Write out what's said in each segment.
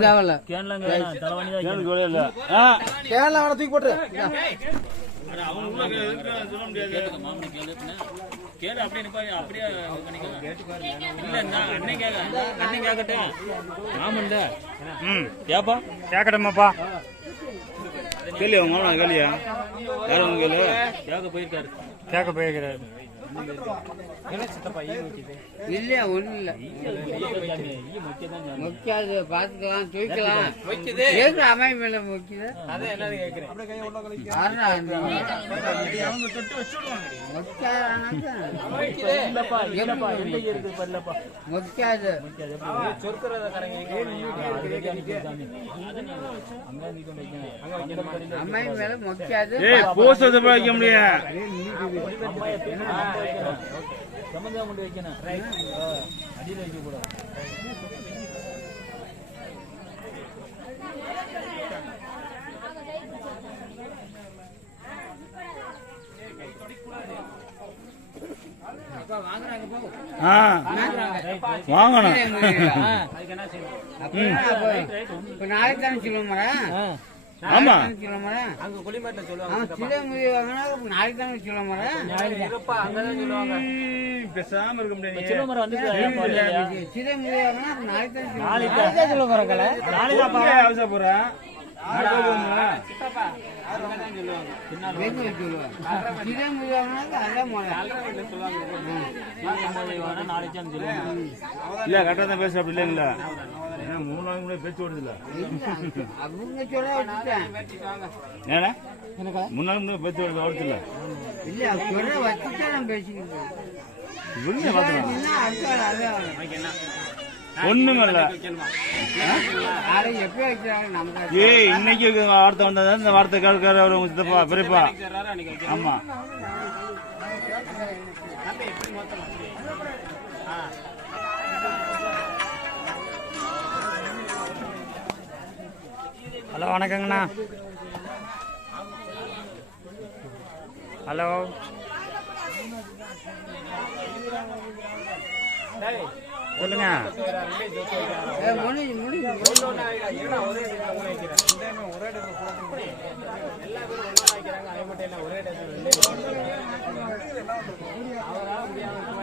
தேவையில்ல கேனல அவனை தூக்கி போட்டு கேளு அப்படியே நிப்பாரு அப்படியே பண்ணிக்கலாம் இல்ல அண்ணன் கேட்க அண்ணன் கேட்கட்டும் ஆமாண்டா. ம். ஏப்பா? கேட்கட்டமாப்பா கேள்வி உங்க மாமா கேள்வியா யாரும் கேளு? கேட்க போயிருக்காரு. கேட்க போயிருக்கிறாரு. இல்லையா ஒண்ணும் இல்ல. முக்கியாது பாத்துக்கலாம் தூக்கலாம் எதுக்கு அமை மேல முக்கியது? முக்கியாது. மேல முக்கியாது. போஸ்ட் வைக்க முடியாது. சம்பந்தம் கொண்டு வைக்கணும். அடியில் வைக்க கூடாது ஆ. வாங்கணும். நாளைக்கு தானே சொல்லுவோம்டா ஆமா. அங்க குளிமேட்டில் சொல்லுவாங்க அவன் சிலை முடிவு வாங்கினா அப்ப நாளைக்கு தானே சொல்லுவாங்க. பேசாம இருக்க முடியாது. சிலம்பரம் வந்து சிலை முடிவு வாங்கினா அப்ப நாளைக்கு தானே நாளைக்கு சொல்ல போறாங்கல்ல நாளைக்கு அவசர போறேன். வெகு இல்ல கரெக்டா தான் பேசுற அப்படி இல்லைங்களா மூணு முன்னாடி பேச்சு ஓடுது இல்ல மூணு பேச்சு ஓடுது ஓடுது இல்ல இல்ல சொல்ல ஏய் இன்னைக்கு வார்த்தை வந்தா இந்த வார்த்தை கேட்காரு அவர் சித்தப்பா பெரியப்பா. ஆமா. ஹலோ வணக்கங்கண்ணா. ஹலோ. சொல்லுங்க.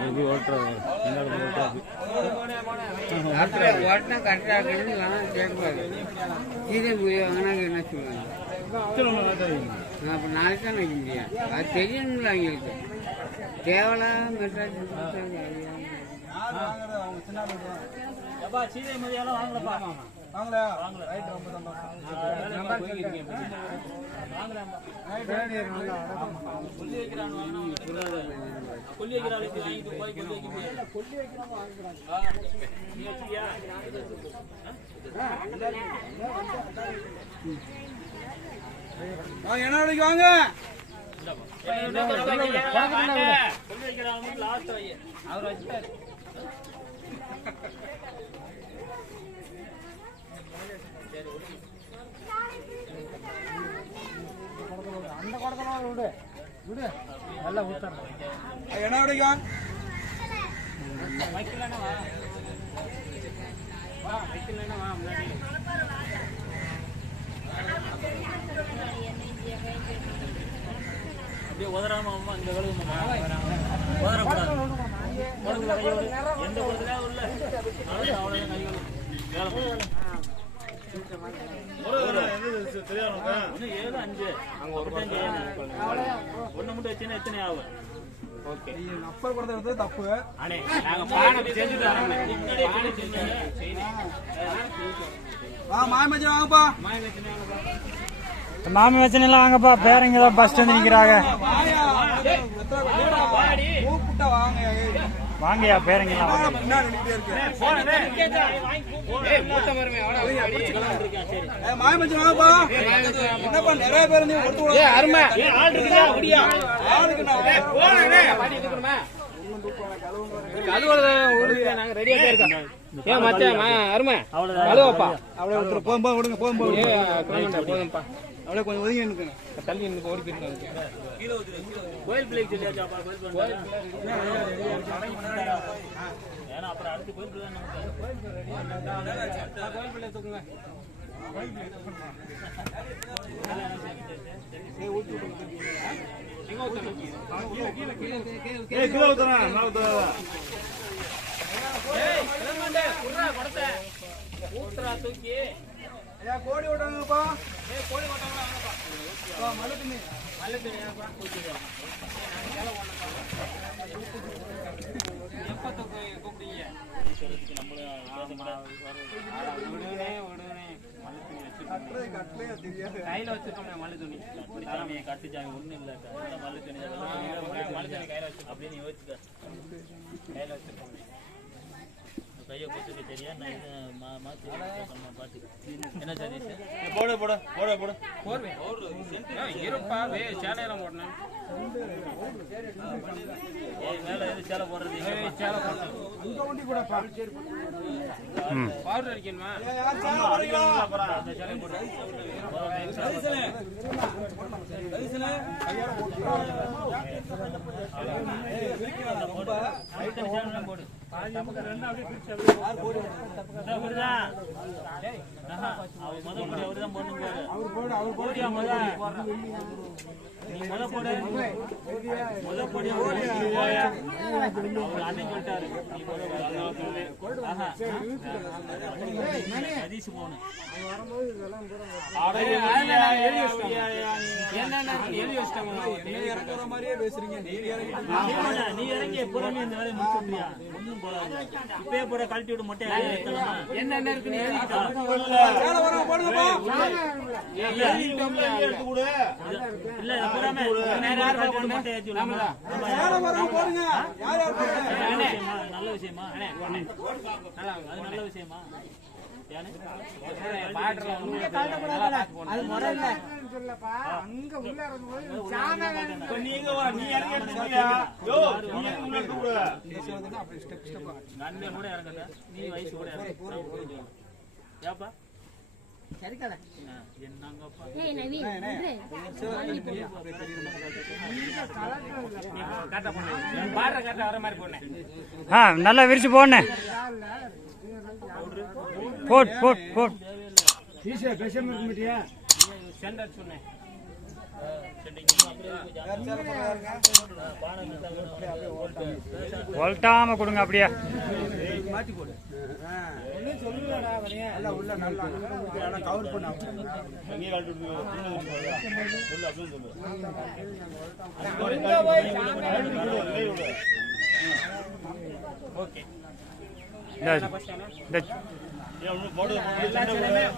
எப்படி ஓட்டுறது. அப்படியே ஓட்டினா கரெக்டாக கேட்கக்கூடாது சீதை போய் வாங்கினா என்ன சொல்லுவாங்க? அப்போ நாளைக்கு தான் வைக்க முடியும். அது தெரியணும்ல அவங்களுக்கு. தேவலா மெட்ராஸ் எப்பா சீதை மதியெல்லாம் வாங்கலப்பா. வாங்கலையா ரைட் ரொம்ப கொல்லி வைக்கிறான் வாங்கினா கொல்லி வைக்கிற ஆளுக்கு வாங்கிட்டு போய் கொல்லி என்ன விலைக்கு வாங்க? கொல்லி வைக்கிற ஆளுக்கு லாஸ்ட் வை அவர் வச்சுட்டாரு ஆ, என்ன வைக்கலன்னா வா. வைக்கலன்னா வா முன்னாடி. அப்படியே உதறாம அம்மா இந்த கழுவு உதறக்கூடாது குளத்துல கை விடு. எந்த குளத்துல உள்ள மட்டும் வச்சுன்னா எத்தனை ஆகும்? ஓகே கொடுத்தது தப்பு அண்ணே நாங்க பாடம் செஞ்சுட்டு வரோம் முன்னாடியே சொல்லி செஞ்சாங்க செய்தி வா மாய் மச்சான் வாங்கப்பா மாமி வாங்கப்பா பேரங்க தான் பஸ் ஸ்டாண்ட் நிக்கிறாங்க கூப்பிட்டா வாங்க. வாங்கயா பேரங்கெல்லாம் அருமை. ஆள் இருக்குதா அப்படியா? ஆளுக்கு நான் ஏன் மச்சான் அருமை. அழுவப்பா அப்படியே ஒருத்தர் போகும் போது விடுங்க. போகும் போது போதும்ப்பா. அப்படியே கொஞ்சம் ஒதுங்கி நிற்கணும் தள்ளி இருந்து ஓடி போயிருக்காங்க கோயில் பிள்ளைக்கு ஏன்னா அப்புறம் அடுத்து கோயில் பிள்ளை கோயில் பிள்ளை தூக்குங்க. ஏய் கீழே ஊத்துறா நான் ஊத்துறா ஊத்துறா தூக்கி. ஐயா கோடி வாங்கப்பா மழை தண்ணி மல்லு தெரியாப்பா கூட்டிடுவாங்க எப்போ தூக்கு கூப்பிடுங்க விடுனே விடுனே மல்லு துணி வச்சிருக்கோம் கையில வச்சிருக்கோம் மல்லு துணி சாமியை கட்டு சாமி ஒண்ணும் இல்ல மல்லு துணி மல்லு துணி கையில வச்சு அப்படின்னு யோசிச்சுக்க. கையில வச்சிருக்கோம் கையை கொடுத்துக்க தெரியா நான் இது மா- மாத்தி நம்ம பாட்டு என்ன சதீஷ் போடு போடு போடு போடு. போர்வே இருப்பா வே சேலையெல்லாம் போடணும் ஏய் மேல எது சேலை போடுறது? சேலை போடணும் அந்த வண்டி கூடப்பா பவுடர் அடிக்கணுமா? அந்த சேலை போடு. அவர் முத போடு. அவர் போடு, நீ. என்ன இறங்கி ஆமாண்ணா, நீ இறங்கி புறமே இந்த வேலையை முடிச்சுட்டியா? ஒண்ணும் போடாது. இப்பயே போட கழட்டி விட்டு மொட்டையை ஏத்தலாமா? என்னென்ன இருக்குன்னு நல்ல விஷயமா? அது நல்ல விஷயமா நீ வயசு கூட ஏப்பா என்னங்கப்பா ஏய் நவீன் விட்ரு. ஆ. நல்லா விரிச்சு போடணே போட். போட் போட் சென்டர் சொன்னேன். ஒல்ட்டாம கொடுங்க அப்படியே. அங்கேயே உள்ள விட்டு சொல்லு அப்படின்னு ஓகே இந்த இந்த ஏன்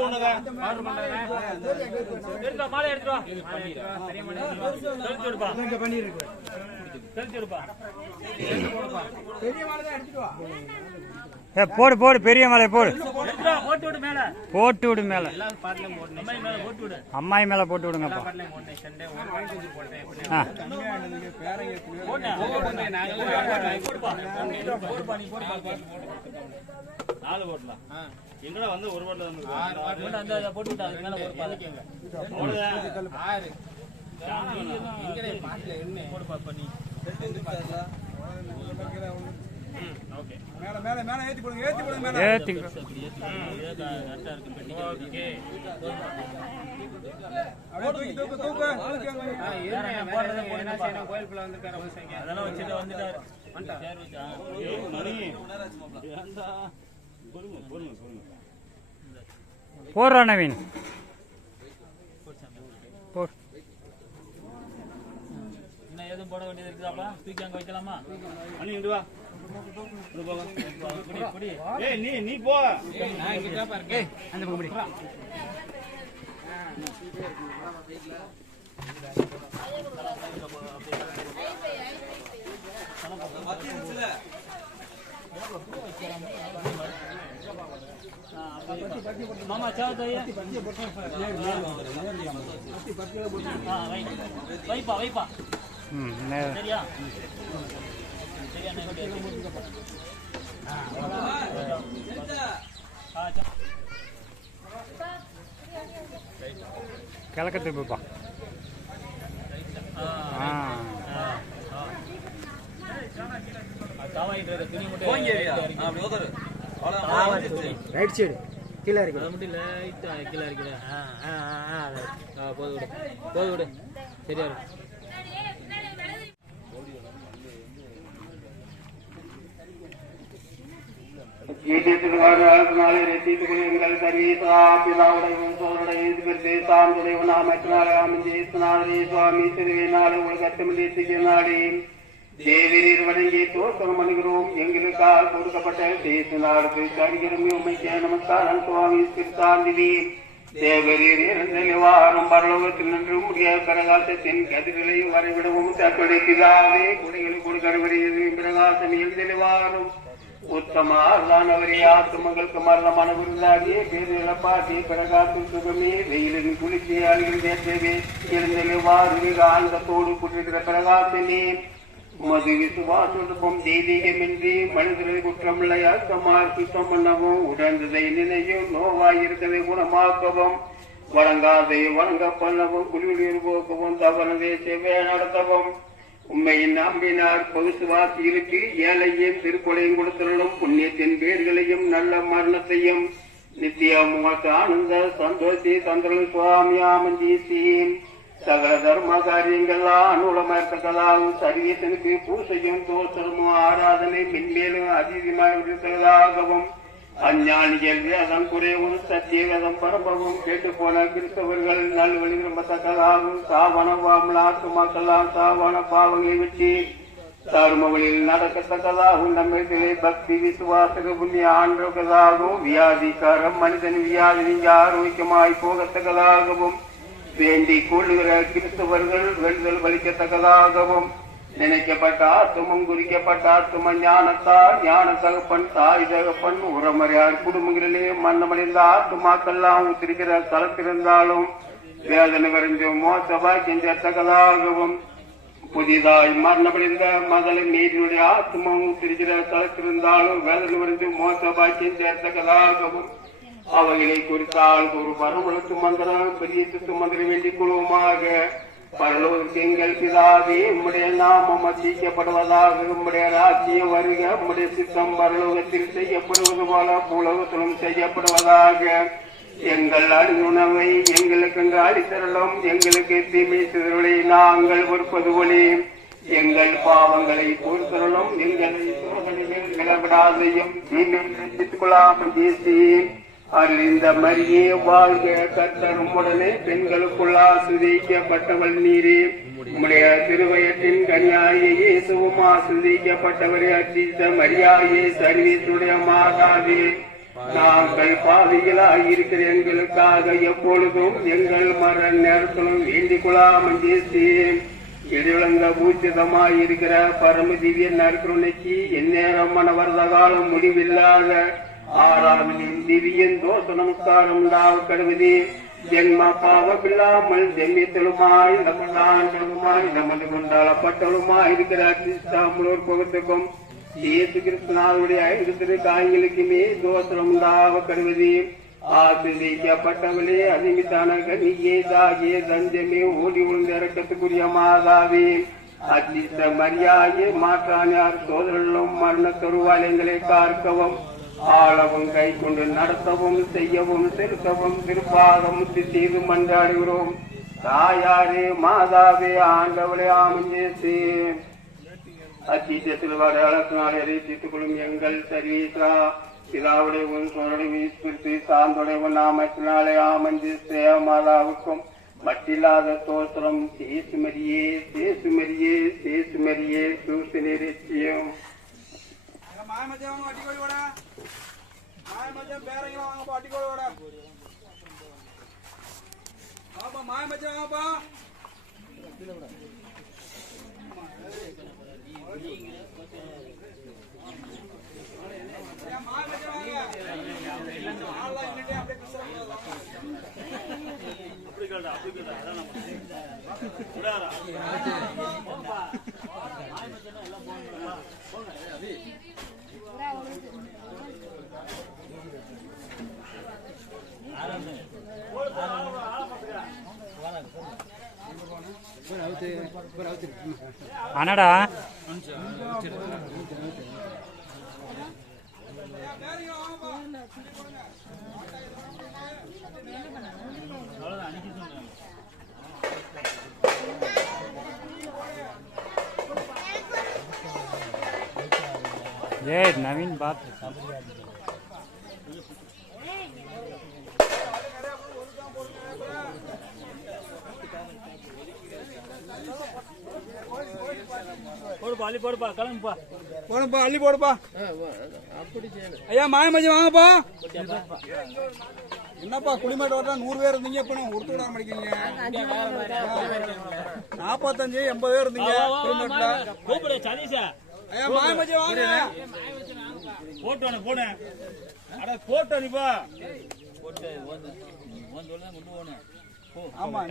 ஒண்ணு powder மாலை எடுத்துவா கழிச்சு விடுப்பா ஏ போடு போடு பெரிய மலை போடு. போட்டு விடு மேல. போட்டு விடு மேல அம்மாயி மேல போட்டு விடுங்க போட்டு விடுங்கப்பா நாலு போட்டலாம் எங்கடா வந்து ஒரு போட்டில் வந்து போட்டு போடுப்பா பண்ணி மேல மேல மேல ஏத்தி போடுங்க ஏத்தி போடுங்க மேல. பெட்டி ஓகே. அப்படியே தூக்கு தூக்கு தூக்கு. அதெல்லாம் வச்சுட்டு வந்துட்டாரு. சேர் வச்சா ஏய், மணி ஏன்டா? பொறுமை பொறுமை பொறுமை போடுறா நவீன். போடு. இன்னும் எதுவும் போட வேண்டியது இருக்குதாப்பா தூக்கி அங்க வைக்கலாமா? மணி இங்க வா. ஏய் நீ நீ போ மாமா சாவு வைப்பா வைப்பா சரியா சா- கிழக்கத்துக்கு போப்பா ஆ, ஆ ஆ, ஆ. அது தாவாயிட்டு துணி மட்டும் ரைட் சைடு கீழே இருக்கு மட்டும் லைட்டா கீழே இருக்கிற ஆ ஆ ஆ அது. ஆ போது விடு போது விடு சரியா இருக்கு நாளை ரசித்து கொள்ளுங்கள் சர்வீசா பிதாவுடையவன் சோதரையும் பெருதேசான் துடைவனாம் அமைச்சனாளே சுவாமி திருவினாலே உலகத்தமிழ் திகழ்நாளே தேவரீர் வணங்கி தோற்றம் அணுகிறோம் எங்களுக்காக கொடுக்கப்பட்ட தேச நாடு சரிகிறமே நமஸ்காரம் சுவாமி திருத்தாந்திவி தேவரீர் பரலோகத்தில் நின்று பிரகாசத்தின் கதிர்களை வரைவிடவும் தற்படி பிதாவே பிரகாசம் எழுந்தெளிவாரும் உத்தமானவரே ஆத்துமங்களுக்கு மரணமான விருந்தாகியே பேரு இழப்பாட்டி பிறகாத்து சுகமே வெயிலின் குளிர்ச்சி அழுகின்றே ஆழ்ந்த தோடு குற்றிருக்கிற பிரகாசமே உமது விசுவாசத்துக்கும் தெய்வீகமின்றி மனிதரை குற்றமில்லையா சமார் சுத்தம் பண்ணவும் உடந்ததை நினையும் நோவாயிருக்கதை குணமாக்கவும் வழங்காதை வழங்க பண்ணவும் குளிர் போக்கவும் தவறதை செவ்வே நடத்தவும். உண்மையின் நம்பினார் பகுசுவாசி இருக்கு ஏழையும் திருக்கொலையும் கொடுத்தலும் புண்ணியத்தின் பேர்களையும் நல்ல மரணத்தையும் நித்திய முகத்து ஆனந்த சந்தோஷி சந்திர சுவாமி ஆமந்தீசியும் சகல தர்ம காரியங்கள்லாம் அனுகூலமாயிருக்கதாகவும் சரீரத்திற்கு பூசையும் தோசமும் ஆராதனை மென்மேலும் அதிகமாக இருக்கிறதாகவும் அஞ்ஞானிகள் அதன் குறைவும் சத்தியவேதம் பரம்பவும் கேட்டு போன கிறிஸ்தவர்கள் நல்வழி விரும்பத்தக்கதாகும் சாவன வாமலாத்து மக்களாம் சாவன பாவங்களை விட்டு தர்மவழியில் நடக்கத்தக்கதாகும் நம்மிடத்திலே பக்தி விசுவாசக புண்ணிய ஆண்டவர்களாகவும் வியாதிக்காரம் மனிதன் வியாதி நீங்க ஆரோக்கியமாய் போகத்தக்கதாகவும் வேண்டிக் கொள்ளுகிற கிறிஸ்தவர்கள் வெல்தல் வலிக்கத்தக்கதாகவும் நினைக்கப்பட்ட ஆத்துமம் குறிக்கப்பட்ட ஆத்தும ஞானத்தார் ஞான தகப்பன் தாய் தகப்பன் உரமறையார் குடும்பங்களிலே மன்னமடைந்த ஆத்துமாக்கெல்லாம் உத்திருக்கிற தளத்திருந்தாலும் வேதனை வரைந்து மோச வாக்கியம் சேர்த்தக்கதாகவும் புதிதாய் மரணமடைந்த மதலை நீரினுடைய ஆத்மாவும் உத்திருக்கிற தளத்திருந்தாலும் வேதனை வந்து மோச பாக்கியம் சேர்த்தக்கதாகவும் அவைகளை குறித்தால் ஒரு பரவலத்து மந்திரம் பெரிய சுத்து மந்திரம் வேண்டிக் கொள்வோமாக. பரலோகத்து எங்கள் பிதாவே உம்முடைய நாமம் அச்சிக்கப்படுவதாக உம்முடைய ராஜ்யம் வருக. உம்முடைய சித்தம் பரலோகத்தில் செய்யப்படுவது போல பூலோகத்திலும் செய்யப்படுவதாக. எங்கள் அருணுணவை எங்களுக்கு அங்கு அளித்தரலும் எங்களுக்கு தீமை சிதறலை நாங்கள் பொறுப்பது ஒளி. எங்கள் பாவங்களை பொறுத்தரலும் எங்களை விடாதையும் விளவிடாதையும் கொள்ளாமல் பேசி இந்த மரியே வாழ்க கர்த்தர் உடனே பெண்களுக்குள் ஆசிரியக்கப்பட்டவள் நீரே. உம்முடைய திருவயத்தின் கன்யாயே இயேசுவும் ஆசிரியப்பட்டவரே அர்ச்சித்த மரியாயே சர்வீசுடைய மாதாவே. நாங்கள் பாவிகளாய் இருக்கிற எங்களுக்காக எப்பொழுதும் எங்கள் மர நேரத்திலும் வேண்டிக் கொள்ளாமல் பேசேன் எதிர்விளங்க பூச்சிதமாய் இருக்கிற பரம திவ்ய எந்நேரம் மனவரத காலம் முடிவில்லாத ஆறாவின் திவ்யன் தோச நமஸ்காரம் உண்டாகப்படுவதே ஜென்ம பாவமில்லாமல் ஜென்மித்தலுமாய் நமதானமாய் நமது கொண்டாடப்பட்டவளுமாய் இருக்கிற தமிழர் பகுத்துக்கும் இயேசு கிறிஸ்துனாவுடைய ஐந்து திரு காய்களுக்குமே தோசனம் உண்டாகப்படுவதே ஆசிரியப்பட்டவளே அதிமித்தான கனியே தாகிய தஞ்சமே ஓடி உழுந்த இறக்கத்துக்குரிய மாதாவே. அச்சித்த மரியாயே மாற்றானியார் சோதரர்களும் மரண தருவாலயங்களை பார்க்கவும். ஆளவும் கை கொண்டு நடத்தவும் செய்யவும் செலுத்தவும் திருப்பாதம் செய்து மன்றாடுகிறோம். தாயாரே மாதாவே ஆண்டவளே ஆமஞ்சேசே அத்தீட்டத்தில் வர அழகினாலே அறிவித்துக் கொள்ளும் எங்கள் சர்வீஸ்ரா பிதாவுடைய உன் சோழனை வீசித்து சாந்தோடைய உன் நாமத்தினாலே ஆமஞ்சு மாதாவுக்கும் மட்டில்லாத தோத்திரம். சேசுமரியே சேசுமரியே சேசுமரியே சூசனிரிச்சியம் மாய மச்சான் வாங்க அட்டிக்கோடி வாடா மாய மச்சான் பேரங்களாம் வாங்கப்பா அட்டிக்கோடி வாடா வாப்பா மாய மச்சான் வாங்கப்பா மாய மச்சான் வாங்க ஆள்லாம் இல்லையா அப்படியே பிசுறாங்க வாங்க. அப்படி கேட்டா அப்படி கேட்டா அதான் நம்ம விடாதா அண்ணடா. ஏ நவீன் பாத் போடுப்பா அள்ளி போடுப்பா கிளம்புப்பா போடுப்பா அள்ளி போடுப்பா ஐயா மாய மச்சான் வாங்கப்பா என்னப்பா குளிமேட்டு வரலாம் நூறு பேர் இருந்தீங்க இப்ப நான் ஒருத்தர் விட மாட்டேங்க நாற்பத்தஞ்சு எண்பது பேர் இருந்தீங்க குளிமேட்ல கூப்பிடு சதீஷா ஐயா மாய வாங்க போட்டோன்னு போனேன் அட போட்டோ நீப்பா போட்டு கொண்டு போகணும் ஆமா